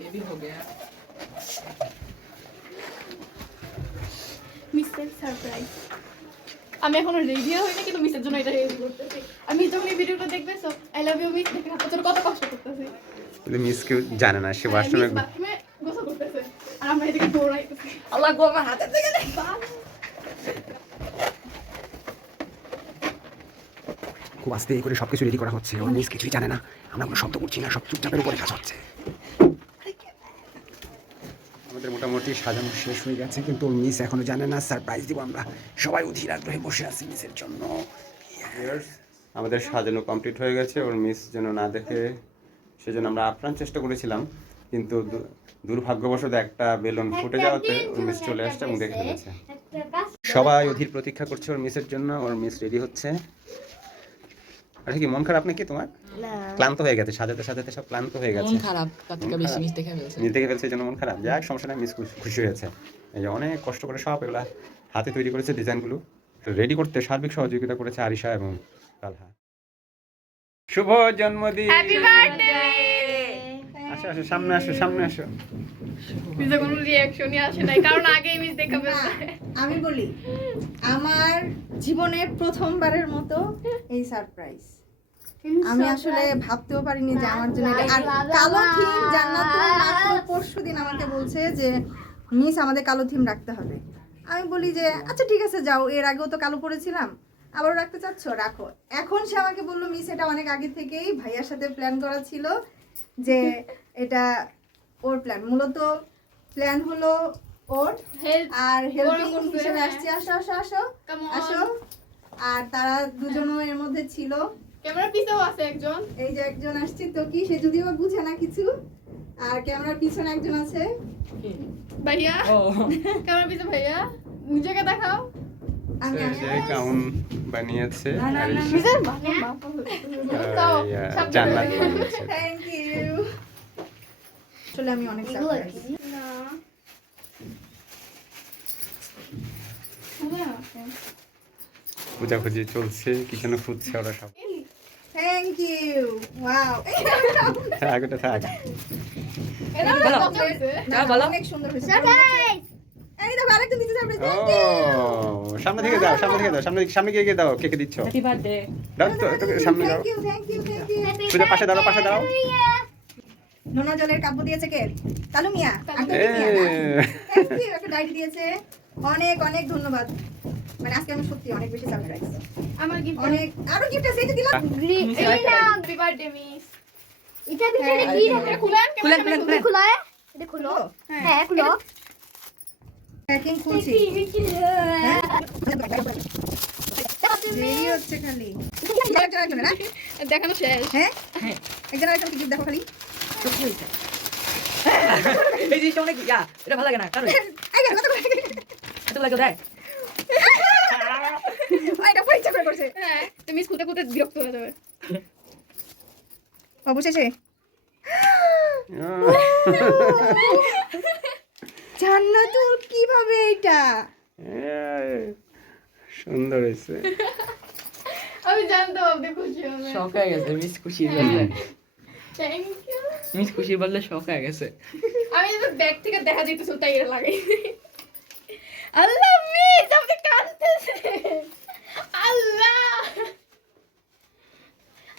ये भी हो गया মিসের সারপ্রাইজ আমি এখনো রেডিও হই না কিন্তু মিসের জন্য এটা রেডি করতেছি আমি যখন এই ভিডিওটা দেখবে so I love you miss দেখে আপনার জন্য কত কষ্ট করতেছি কিন্তু মিস কেউ জানে না সে ওয়াশরুমে মিস বাথরুমে গোসল করতেছে আর আমরা এদিকে দৌড়াইতেছি আল্লাহ গো আমার হাতে থেকে খুব আস্তে করে সব কিছু রেডি করা হচ্ছে। ওর মিস কিছুই জানে না। আমরা কোনো শব্দ করছি না সব চুপচাপের উপরে কাজ হচ্ছে। আমাদের মোটামুটি সাজানো শেষ হয়ে গেছে কিন্তু ওর মিস এখনও জানে না। সারপ্রাইজ দিব আমরা। সবাই অধীর আগ্রহে বসে আছি মিসের জন্য। আমাদের সাজানো কমপ্লিট হয়ে গেছে। ওর মিস যেন না দেখে সেজন্য আমরা আপ্রাণ চেষ্টা করেছিলাম। কিন্তু দুর্ভাগ্যবশত একটা বেলুন ফুটে যাওয়াতে ওর মিস চলে আসছে এবং দেখে ফেলেছে। সবাই অধীর প্রতীক্ষা করছে ওর মিসের জন্য। ওর মিস রেডি হচ্ছে। আরে কি মন খারাপ নাকি তোমার? ক্লান্ত হয়ে গেছে সাজাতে সাজাতে সব ক্লান্ত হয়ে গেছে। মন খারাপ তার থেকে বেশি মিস দেখে ফেলছে। মিস দেখে ফেলছে জন্য মন খারাপ। যাক সমস্যা না মিস খুশি হয়েছে। এই যে অনেক কষ্ট করে সব এগুলা হাতে তৈরি করেছে ডিজাইনগুলো। তো রেডি করতে সার্বিক সহযোগিতা করেছে আরিশা এবং তালহা। শুভ জন্মদিন! হ্যাপি বার্থডে আসো আসো সামনে আসো সামনে আসো। মিসে কোনো রিঅ্যাকশনই আসে নাই কারণ আগেই মিস দেখা আমি বলি আমার জীবনে প্রথমবারের মতো এই সারপ্রাইজ আমি আসলে ভাবতেও পারিনি যে আমার জন্য আর কালো থিম জান্নাত পরশু দিন আমাকে বলছে যে মিস আমাদের কালো থিম রাখতে হবে। আমি বলি যে আচ্ছা ঠিক আছে যাও। এর আগেও তো কালো পরেছিলাম। আবারও রাখতে চাচ্ছ? রাখো। এখন সে আমাকে বলল মিস এটা অনেক আগে থেকেই ভাইয়ার সাথে প্ল্যান করা ছিল যে এটা ওর প্ল্যান মূলত প্ল্যান হলো ওর আর হেল্পিং হিসেবে হ্যাঁ। আসছি। আসো আসো আসো। আসো। আর তারা দুজনও এর মধ্যে ছিল। ক্যামেরা পিছেও আছে একজন। এই যে একজন আসছে তো কি? সে যদিও বুঝে না কিছু। আর ক্যামেরার পিছনে একজন আছে। ভাইয়া? ও। ক্যামেরা পিছে ভাইয়া? নিজেকে দেখাও। কাউন বানিয়েছে। জান্নাত থ্যাংক ইউ আসলে আমি অনেক না। খোঁজাখুঁজি চলছে কি যেন খুঁজছে ওরা সব। থ্যাংক ইউ ওয়াও থাক ওটা থাক। অনেক সুন্দর হয়েছে। সামনে থেকে দাও সামনে থেকে দাও সামনে সামনে গিয়ে গিয়ে দাও কে কে দিচ্ছ দাও তো সামনে দাও। পাশে দাও পাশে দাও নোনা জলের কাব্য দিয়েছে কে? কালু মিয়া। ইউ একটা ডায়েরি দিয়েছে। অনেক অনেক ধন্যবাদ। মানে আজকে আমি সত্যি অনেক বেশি সারপ্রাইজ আমার গিফট অনেক আরও গিফট আছে যে দিলাম। হ্যাপি বার্থডে মিস এটা ভিতরে হ্যাঁ, কি হ্যাঁ, এটা খুলেন খুলেন, খুলেন, খুলেন খোলো এটা খোলো। হ্যাঁ খোলো। প্যাকিং খুলছি। দেরি হচ্ছে খালি। দেখানো শেষ। হ্যাঁ? একজন আরেকজন গিফট দেখো খালি। এই জিনিসটা অনেক ইয়া এটা ভালো লাগে না কারণ এত লাগে দেখ এটা পরীক্ষা করে করছে। হ্যাঁ তুমি খুলতে খুলতে বিরক্ত হয়ে যাবে। অবশেষে। জান্নাতুল কীভাবে এটা। সুন্দর হয়েছে। আমি জানতাম আপনি খুশি হবে। শখ হয়ে গেছে মিস খুশি বললে থ্যাংক ইউ মিস খুশি বললে শখ হয়ে গেছে। আমি যদি ব্যাগ থেকে দেখা যাইতেছিল, তাই এটা লাগে। আল্লাহ, মিস আপনি কাঁদতেছে। আল্লাহ।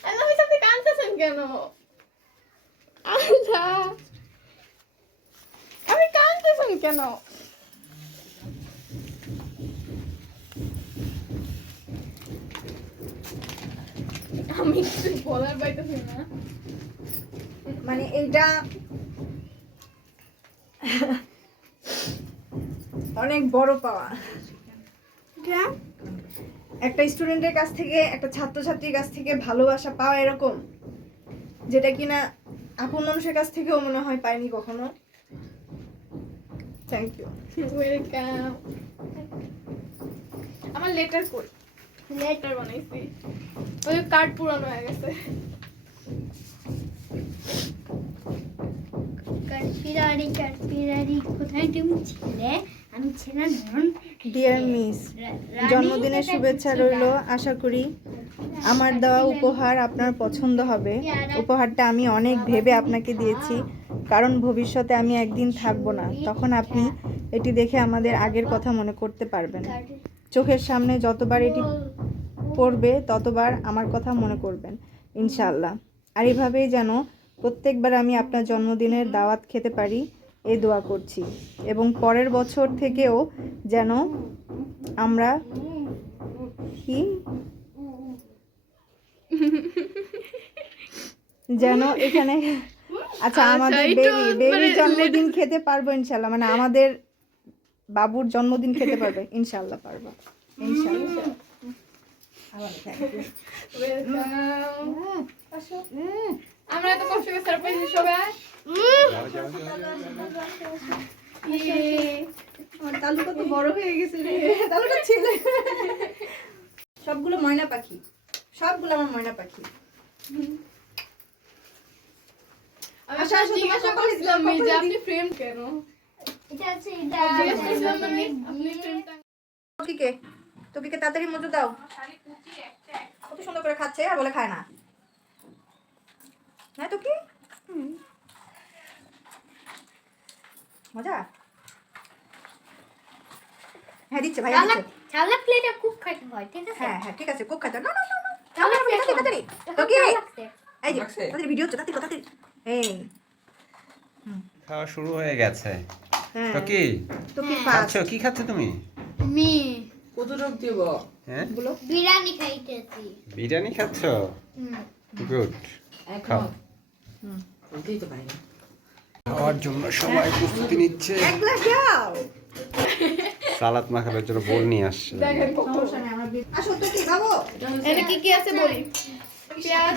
আল্লাহ, মিস, আপনি কাঁদতেছেন কেন? আল্লাহ। আপনি কাঁদতেছেন কেন? আমি কিছু বলার পাইতেছি না। মানে এইটা অনেক বড় পাওয়া। এটা? একটা স্টুডেন্টের কাছ থেকে একটা ছাত্রছাত্রীর কাছ থেকে ভালোবাসা পাওয়া এরকম যেটা কিনা আপন মানুষের কাছ থেকেও মনে হয় পাইনি কখনো। থ্যাংক ইউ ওয়েলকাম আমার লেটার কই? লেটার বানাইছি। ওই কার্ড পুরানো হয়ে গেছে। কাঠপিরারি কাঠপিরারি কোথায় তুমি ছিলে? আমি ছিলাম ধরুন ডিয়ার মিস জন্মদিনের শুভেচ্ছা রইল আশা করি আমার দেওয়া উপহার আপনার পছন্দ হবে। উপহারটা আমি অনেক ভেবে আপনাকে দিয়েছি কারণ ভবিষ্যতে আমি একদিন থাকব না। তখন আপনি এটি দেখে আমাদের আগের কথা মনে করতে পারবেন। চোখের সামনে যতবার এটি পড়বে ততবার আমার কথা মনে করবেন ইনশাল্লাহ আর এভাবেই যেন প্রত্যেকবার আমি আপনার জন্মদিনের দাওয়াত খেতে পারি এই দোয়া করছি। এবং পরের বছর থেকেও যেন আমরা কি? যেন এখানে আচ্ছা আমাদের একটু বেবি বেবি মানে জন্মদিন খেতে পারব ইনশাল্লাহ মানে আমাদের বাবুর জন্মদিন খেতে পারবে ইনশাল্লাহ পারব। ইনশাল্লাহ আবার. আমরা এত কষ্ট করে সারপ্রাইজ সবাই। বড় হয়ে গেছে রে। ছিল। সবগুলো ময়না পাখি। সবগুলো আমার ময়না পাখি। আমি আচ্ছা, তোকে তোকে তাড়াতাড়ি মতো দাও। কত সুন্দর করে খাচ্ছে আর বলে খায় না। না তো কি? মজা? হ্যাঁ দিচ্ছে প্লেটে খুব খাইতে হয় ঠিক আছে? হ্যাঁ হ্যাঁ ঠিক আছে খুব খাচ্ছে না না না তাড়াতাড়ি এখন তোকে এই যে? তাড়াতাড়ি ভিডিও হচ্ছে তাড়াতাড়ি তাড়াতাড়ি। এই। খাওয়া শুরু হয়ে গেছে। হ্যাঁ। তো কি তোকে খাচ্ছ? ফার্স্ট কি খাচ্ছ তুমি? মি কতটুক দিব। হ্যাঁ? বলো বিরিয়ানি খাইতেছি। বিরিয়ানি খাচ্ছ? গুড খাও। বলতেই তো পারি না খাওয়ার জন্য সবাই প্রস্তুতি নিচ্ছে। এক গ্লাস দাও। সালাদ মাখানোর জন্য বোল নিয়ে আসছে। দেখেন সমস্যা নেই আমরা আসো তো কি বাবু এটা কি কি আছে বলি? পেঁয়াজ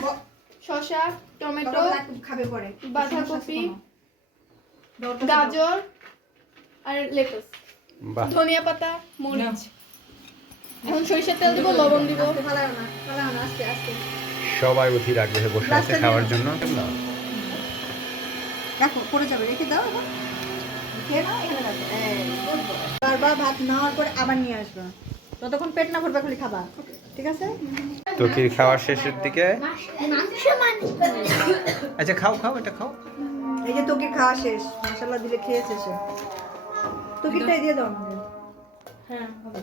শসা টমেটো খাবে পরে। বাঁধাকপি গাজর আর লেটুস। ধনিয়া পাতা মরিচ। এখন সরিষার তেল দিব লবণ দিব। না না সবাই অধীর আগ্রহে বসে আছে খাওয়ার নিয়ে জন্য। রাখো পড়ে যাবে রেখে দাও বারবার ভাত নেওয়ার পরে আবার নিয়ে আসবে। ততক্ষণ পেট না ভরবে খালি খাবা। ঠিক আছে? তো কি খাওয়ার শেষের দিকে? আচ্ছা খাও খাও এটা খাও। এই যে তোকে খাওয়া শেষ। মশলা দিলে খেয়েছে সে। তোকেটাই দিয়ে দাও আমাকে। হ্যাঁ হবে।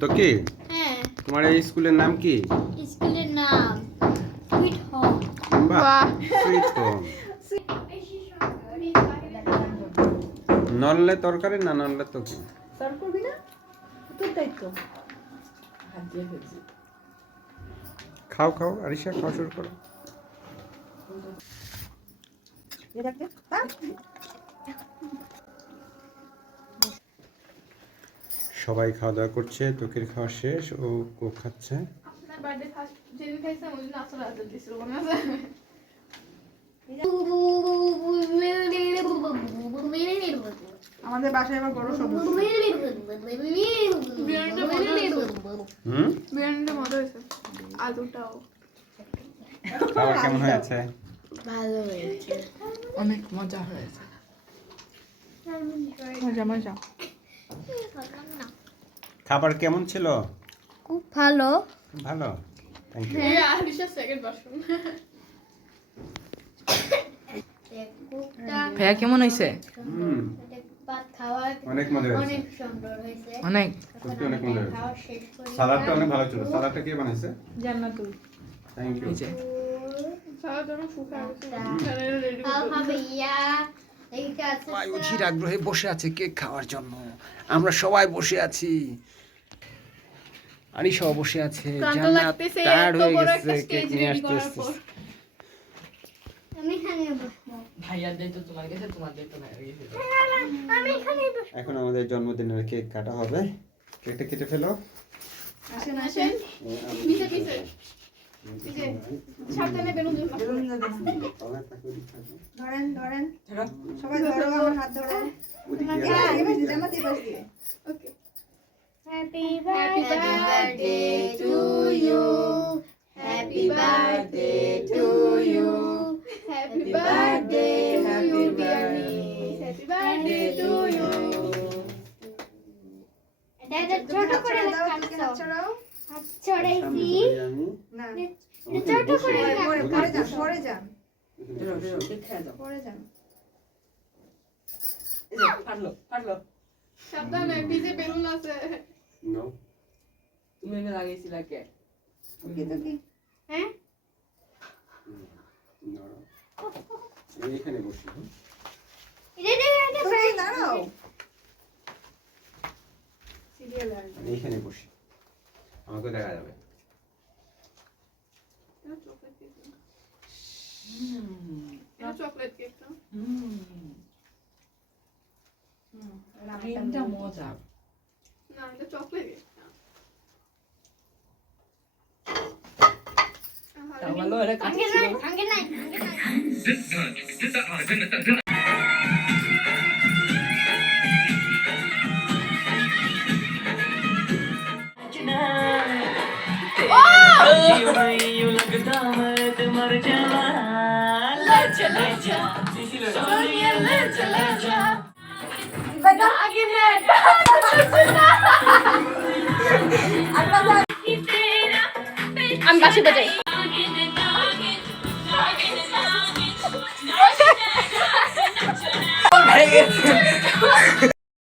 তো কি? হ্যাঁ। তোমার এই স্কুলের নাম কি? স্কুলের নাম বাহ সুইট নললে তরকারি না নললে তো কি? সার্ভ করবি না? তোর দায়িত্ব। হাত দিয়ে ফেলছি খাও খাও আরিশা খাওয়া শুরু করো। সবাই খাওয়া দাওয়া করছে তোকের খাওয়া শেষ ও কোক খাচ্ছে। আমাদের বাসায় আবার বড় হয়েছে হুম? বিরিয়ানিটা মজা হয়েছে। আলুটাও। খাওয়া কেমন হয়েছে? ভালো হয়েছে। অনেক মজা হয়েছে। মজা মজা। খাবার কেমন ছিল? খুব ভালো। ভালো। থ্যাংক ইউ আলিশা সেকেন্ড বাসন ভাইয়া কেমন হয়েছে হুম। ভাত খাওয়া অনেক মজা হয়েছে। অনেক সুন্দর হয়েছে। অনেক। সত্যি অনেক মজা হয়েছে। খাওয়া শেষ করে সালাদটা অনেক ভালো ছিল। সালাদটা কে বানাইছে? জান্নাতুল। থ্যাংক ইউ অধীর আগ্রহে বসে আছে কেক খাওয়ার জন্য। আমরা সবাই বসে আছি। আনিশাও বসে আছে। জান্নাত টায়ার্ড হয়ে গেছে কেক নিয়ে আসতে আমি এখানে বসবো। ভাইয়ার দায়িত্ব তোমার কাছে তোমার দায়িত্ব ভাইয়ার কাছে। আমি এখানে বসবো। এখন আমাদের জন্মদিনের কেক কাটা হবে। কেকটা কেটে ফেলো। আসেন আসেন। আসেন নিচে। নিচে। এই যে সাবধানে বেলুন জ্বলবে। ধরেন ধরেন। সবাই ধরো আমার হাত ধরো। হ্যাঁ এবার জান্নাত এবার দিয়ে okay. Happy birthday to you happy birthday to you happy birthday happy birthday happy birthday to you এটা এটা ছোট করে তুমি ছড়াও ছড়াইছি না ছোট করে পরে পরে যান পরে যান বেরো বেরো খেয়ে যাও পরে যান এই যে ফাটলো ফাটলো সাবধানে ভিজে বেলুন আছে No. তুমি এনে লাগাইছিলা কে ওকে তো কি হ্যাঁ No. আমি এখানে বসি আমি এখানে বসি আমাকে দেখা যাবে। চকলেট কেক এটা চকলেট কেকটা হুম। মজা না এটা চকলেট ভালো এটা আঙ্কেল কাটছিল নাই আঙ্কেল নাই আঙ্কেল নাই আমি বাসি বাজাই। đấy